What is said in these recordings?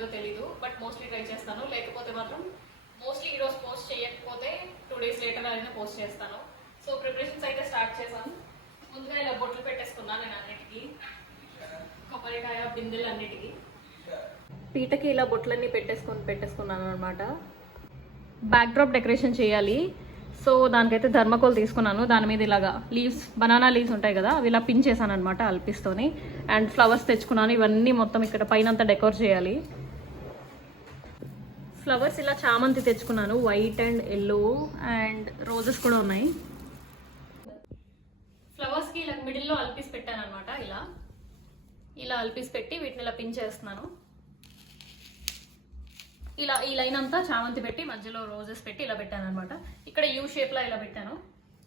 లేదో తెలీదు, but mostly try చేస్తాను. లేకపోతే మాత్రం మోస్ట్లీ ఈరోజు పోస్ట్ చేయకపోతే 2 days లేటర్ అయినా పోస్ట్ చేస్తాను. సో ప్రిపరేషన్స్ అయితే స్టార్ట్ చేశాను. ముందుగా ఇలా బొట్లు పెట్టేసుకున్నాను నేను అన్నిటికీ, కొబ్బరికాయ బిందెలు అన్నిటికీ. పీటకి ఇలా బొట్లన్నీ పెట్టేసుకున్నాను అనమాట. బ్యాక్ డ్రాప్ డెకరేషన్ చేయాలి. సో దానికైతే థర్మాకోల్ తీసుకున్నాను. దాని మీద ఇలాగా లీవ్స్, బనానా లీవ్స్ ఉంటాయి కదా, అవి ఇలా పిన్ చేశాను అనమాట అల్పిస్తోని. అండ్ ఫ్లవర్స్ తెచ్చుకున్నాను. ఇవన్నీ మొత్తం ఇక్కడ పైన అంతా డెకోర్ చేయాలి. ఫ్లవర్స్ ఇలా చామంతి తెచ్చుకున్నాను, white and yellow and roses కూడా ఉన్నాయి. ఫ్లవర్స్కి ఇలా మిడిల్లో అల్పిస్ పెట్టాను అనమాట. ఇలా అల్పిస్ పెట్టి వీటిని ఇలా పిన్ చేస్తున్నాను. ఇలా ఈ లైన్ అంతా చామంతి పెట్టి మధ్యలో రోజెస్ పెట్టి ఇలా పెట్టాను అనమాట. ఇక్కడ యూ షేప్లా ఇలా పెట్టాను.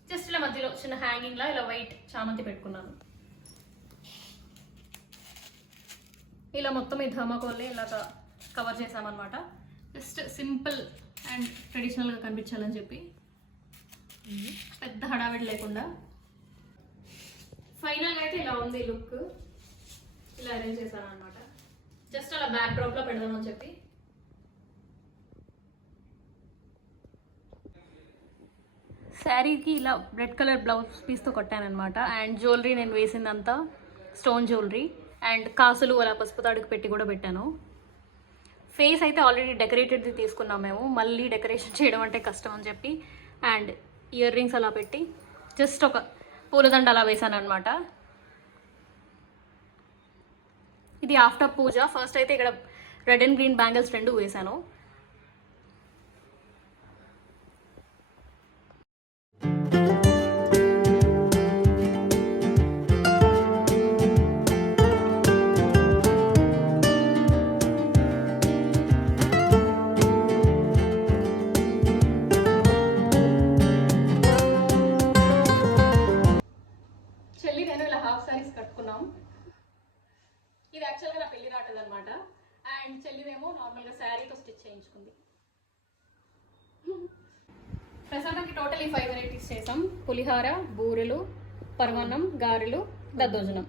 జస్ట్ ఇలా మధ్యలో చిన్న హ్యాంగింగ్లా ఇలా వైట్ చామంతి పెట్టుకున్నాను. ఇలా మొత్తం ఈ థర్మాకోల్ని ఇలాగా కవర్ చేసామన్నమాట. జస్ట్ సింపుల్ అండ్ ట్రెడిషనల్గా కనిపించాలని చెప్పి, పెద్ద హడావిడి లేకుండా. ఫైనల్గా అయితే ఇలా ఉంది లుక్. ఇలా అరేంజ్ చేశాను అనమాట. జస్ట్ అలా బ్యాక్ డ్రాప్లో పెడదామని చెప్పి. శారీకి ఇలా రెడ్ కలర్ బ్లౌజ్ పీస్తో కొట్టాను అనమాట. అండ్ జ్యువెలరీ నేను వేసిందంతా స్టోన్ జ్యువెలరీ అండ్ కాసులు అలా పసుపు తాడుకు పెట్టి కూడా పెట్టాను. ఫేస్ అయితే ఆల్రెడీ డెకరేటెడ్ది తీసుకున్నాం మేము, మళ్ళీ డెకరేషన్ చేయడం అంటే కష్టం అని చెప్పి. అండ్ ఇయర్ రింగ్స్ అలా పెట్టి జస్ట్ ఒక పూలదండ అలా వేసాను అనమాట. ఇది ఆఫ్టర్ పూజ. ఫస్ట్ అయితే ఇక్కడ రెడ్ అండ్ గ్రీన్ బ్యాంగిల్స్ 2 వేసాను. ఇది యాక్చువల్గా నా పెళ్లి రాటది అనమాట. అండ్ చెల్లిదేమో నార్మల్గా శారీతో స్టిచ్ చేయించుకుంది. ప్రసాదానికి టోటల్ 5 వెరైటీస్ చేసాం. పులిహార, బూరెలు, పరమాన్నం, గారెలు, దద్దోజనం.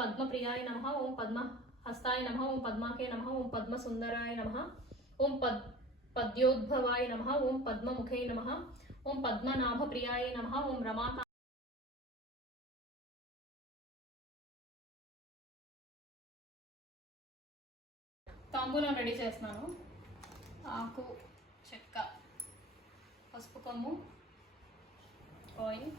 పద్మప్రియాయ నమః, ఓం పద్మహస్తాయ నమః, ఓం పద్మాకే నమః, ఓం పద్మసుందరాయ నమః, ఓం పద్యోద్భవాయ నమః, ఓం పద్మముఖే నమః, ఓం పద్మనాభప్రియాయ నమః, ఓం రమాకా. తాంబూలం రెడీ చేస్తున్నాను. ఆకు, చెక్క, పసుపు కొమ్ము, ఆయిల్.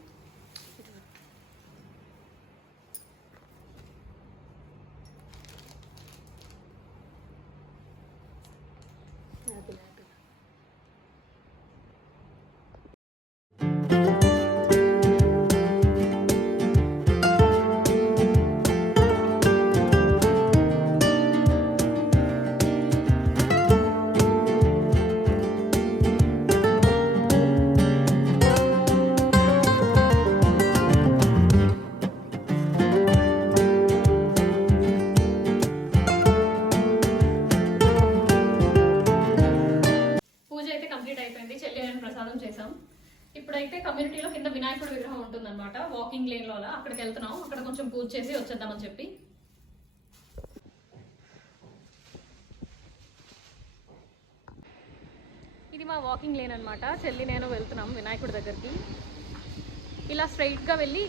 ఇప్పుడైతే కమ్యూనిటీలో కింద వినాయకుడి విగ్రహం ఉంటుందన్నమాట. వాకింగ్ లేన్ లో అక్కడికి వెళ్తున్నాం. అక్కడ కొంచెం పూజ చేసి వచ్చేద్దామని చెప్పి. ఇది మా వాకింగ్ లేన్ అనమాట. చెల్లి నేను వెళ్తున్నాం వినాయకుడి దగ్గరికి. ఇలా స్ట్రైట్గా వెళ్ళి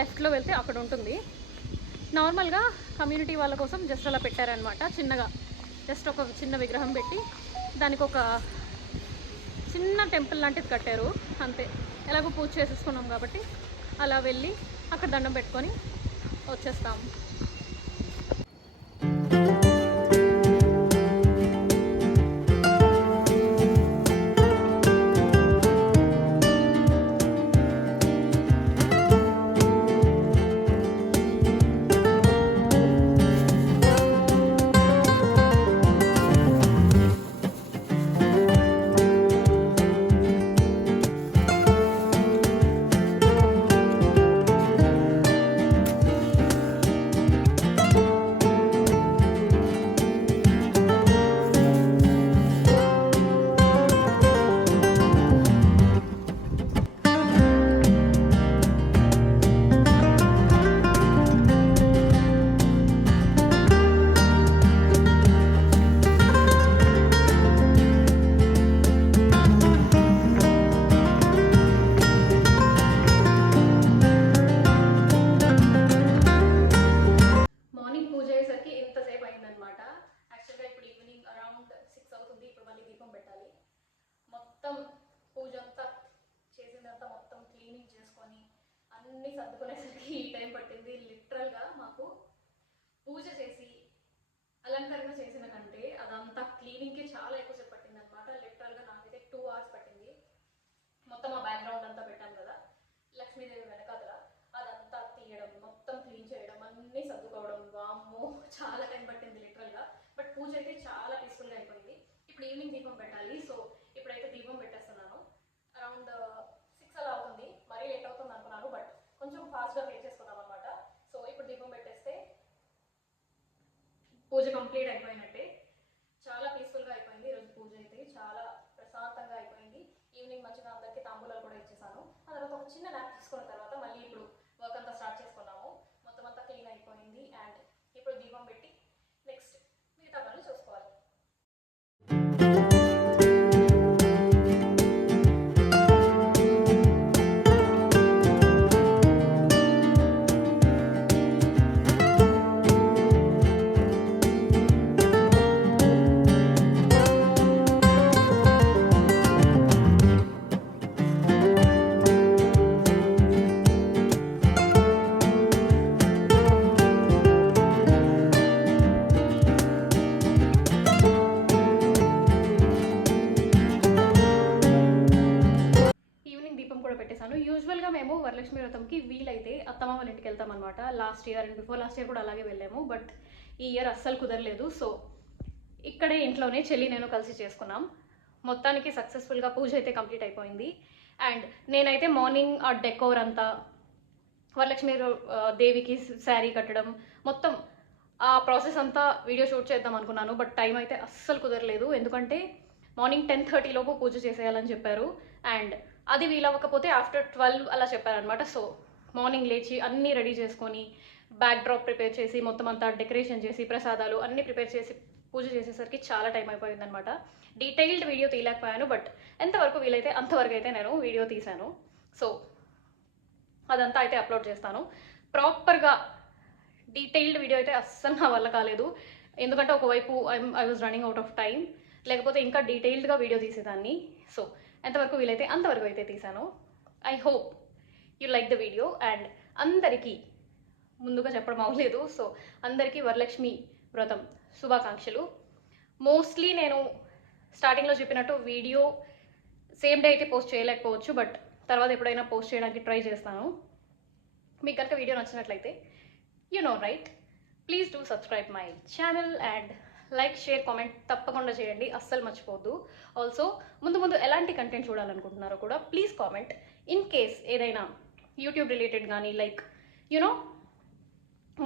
లెఫ్ట్లో వెళ్తే అక్కడ ఉంటుంది. నార్మల్గా కమ్యూనిటీ వాళ్ళ కోసం జస్ట్ అలా పెట్టారనమాట. చిన్నగా జస్ట్ ఒక చిన్న విగ్రహం పెట్టి దానికి ఒక చిన్న టెంపుల్ లాంటిది కట్టారు అంతే. ఎలాగో పూజ చేసేసుకున్నాం కాబట్టి అలా వెళ్ళి అక్కడ దండం పెట్టుకొని వచ్చేస్తాం. మొత్తం పూజ అంతా చేసిందంతా మొత్తం క్లీనింగ్ చేసుకొని అన్నీ సర్దుకునేసరికి ఈ టైం పట్టింది. లిటరల్గా మాకు పూజ చేసి అలంకరణ చేసిన కంటే అదంతా క్లీనింగ్కి చాలా ఎక్కువసేపు పట్టింది అనమాట. లిటరల్గా నాకైతే 2 hours పట్టింది. మొత్తం ఆ బ్యాక్గ్రౌండ్ అంతా పెట్టాం కదా లక్ష్మీదేవి వెనకాల, అదంతా తీయడం, మొత్తం క్లీన్ చేయడం, అన్నీ సర్దుకోవడం, వామ్మో చాలా టైం పట్టింది లిటరల్గా. బట్ పూజ అయితే చాలా పీస్ఫుల్గా అయిపోయింది. ఇప్పుడు ఈవినింగ్ దీపం పెట్టాలి. సో ఇప్పుడైతే దీపం పెట్టేస్తున్నాను. అరౌండ్ 6 అలా అవుతుంది. మరీ లేట్ అవుతుంది అనుకున్నాను, బట్ కొంచెం ఫాస్ట్గా పే చేసుకుందాం అనమాట. సో ఇప్పుడు దీపం పెట్టేస్తే పూజ కంప్లీట్ అయిపోయినట్టే. చాలా పీస్ఫుల్గా అయిపోయింది ఈరోజు పూజ అయితే, చాలా ప్రశాంతంగా అయిపోయింది. ఈవినింగ్ మంచిగా అందరికీ తాంబూలాలు కూడా ఇచ్చేసాను. ఆ తర్వాత ఒక చిన్న న్యాప్ తీసుకున్న తర్వాత మళ్ళీ ఇప్పుడు వర్క్ అంతా స్టార్ట్ చేసుకున్నాము. మొత్తం అంతా క్లీన్ అయిపోయింది. అండ్ ఇప్పుడు దీపం పెట్టి నెక్స్ట్ మిగతా పనులు చూసుకోవాలి. యూజువల్గా మేము వరలక్ష్మి వ్రతంకి వీలైతే అత్తమ్మ వాళ్ళ ఇంటికి వెళ్తాం అనమాట. Last year and before last year కూడా అలాగే వెళ్ళాము. బట్ ఈ ఇయర్ అస్సలు కుదరలేదు. సో ఇక్కడే ఇంట్లోనే చెల్లి నేను కలిసి చేసుకున్నాం. మొత్తానికి సక్సెస్ఫుల్గా పూజ అయితే కంప్లీట్ అయిపోయింది. అండ్ నేనైతే మార్నింగ్ ఆ డెకోర్ అంతా వరలక్ష్మి దేవికి శారీ కట్టడం మొత్తం ఆ ప్రాసెస్ అంతా వీడియో షూట్ చేద్దాం అనుకున్నాను. బట్ టైం అయితే అస్సలు కుదరలేదు. ఎందుకంటే మార్నింగ్ 10:30 లోపు పూజ చేసేయాలని చెప్పారు. అండ్ అది వీలవ్వకపోతే ఆఫ్టర్ 12 అలా చెప్పారనమాట. సో మార్నింగ్ లేచి అన్నీ రెడీ చేసుకొని బ్యాక్ డ్రాప్ ప్రిపేర్ చేసి మొత్తం అంతా డెకరేషన్ చేసి ప్రసాదాలు అన్నీ ప్రిపేర్ చేసి పూజ చేసేసరికి చాలా టైం అయిపోయిందనమాట. Detailed video తీయలేకపోయాను. బట్ ఎంతవరకు వీలైతే అంతవరకు అయితే నేను వీడియో తీశాను. సో అదంతా అయితే అప్లోడ్ చేస్తాను. ప్రాపర్గా డీటెయిల్డ్ వీడియో అయితే అస్సలు నా వల్ల కాలేదు. ఎందుకంటే ఒకవైపు I was running out of time. లేకపోతే ఇంకా డీటెయిల్డ్గా వీడియో తీసేదాన్ని. సో ఎంతవరకు వీలైతే అంతవరకు అయితే తీశాను. I hope you like the video. And అందరికీ ముందుగా చెప్పడం అవ్వలేదు. సో అందరికీ వరలక్ష్మి వ్రతం శుభాకాంక్షలు. మోస్ట్లీ నేను స్టార్టింగ్లో చెప్పినట్టు వీడియో సేమ్ డే అయితే పోస్ట్ చేయలేకపోవచ్చు. బట్ తర్వాత ఎప్పుడైనా పోస్ట్ చేయడానికి ట్రై చేస్తాను. మీకు కనుక వీడియో నచ్చినట్లయితే you know right, please do subscribe my channel and like, share, comment తప్పకుండా చేయండి. అస్సలు మర్చిపోవద్దు. ఆల్సో ముందు ఎలాంటి కంటెంట్ చూడాలనుకుంటున్నారో కూడా ప్లీజ్ కామెంట్. ఇన్ కేస్ ఏదైనా యూట్యూబ్ రిలేటెడ్ కానీ లైక్ యూనో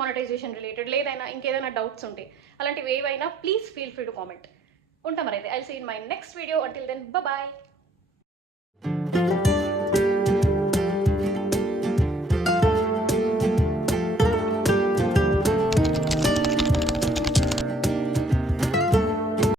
మానిటైజేషన్ రిలేటెడ్ లేదైనా ఇంకేదైనా డౌట్స్ ఉంటే అలాంటివి ఏవైనా please feel free to comment. ఉంటాం మరైతే. I'll see in my next video. Until then bye.